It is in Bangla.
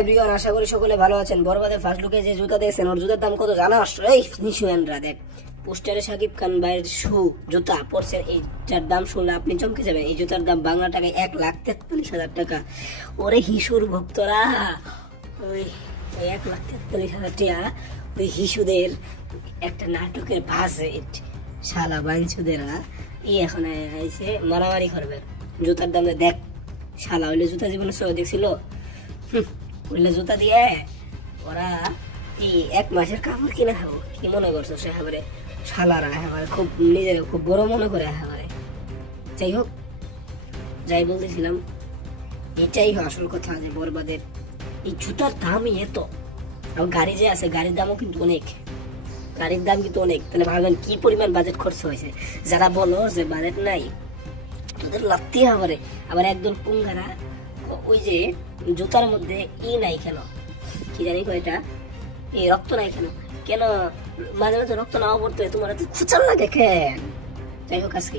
এভরিওয়ান, আশা করি সকলে ভালো আছেন। বরবাদের ফার্স্ট লুকে যে জুতা দেখছেন, ওর জুতার দাম কত জানো? এই নিশুয়ানরা দেখ, পোস্টারে শাকিব খান ভাইয়ের জুতা পরছেন, এইটার দাম শুনলে আপনি চমকে যাবেন। এই জুতার দাম বাংলা টাকায় 1,43,000 টাকা। ওরে হিসুর ভক্তরা, ওই 1,43,000 টাকা ওই হিসুদের একটা নাটকের বাজেট। শালা বাইনচুদেরা এখন আইসে মারামারি করবে জুতার দামে। দেখ শালা হইলে জুতা জীবনে সহ দেখছিল, উল্লে জুতা দিয়ে ওরা কি 1 মাসের কাপড় কিনে খাবো? কি মনে করছো সে হাবারে? শালারা একেবারে খুব নিজের খুব বড় মনে করে একেবারে। যাই হোক, যাই বলতেছিলাম, এটাই আসল কথা যে বরবাদের এই জুতার দামই এত। গাড়ি যে আছে, গাড়ির দামও কিন্তু অনেক, গাড়ির দাম কিন্তু অনেক। তাহলে ভাবেন কি পরিমাণ বাজেট খরচ হয়েছে। যারা বলো যে বাজেট নাই, তোদের লাগতে হবে। আবার একদল পুঙ্গারা ওই যে জুতার মধ্যে নাই কেন, কি জানি কয়টা এই রক্ত নাই কেন, কেন মাঝে মাঝে রক্ত নাও পড়তে তোমার খুচার লাগে কেন? যাই হোক, আজকে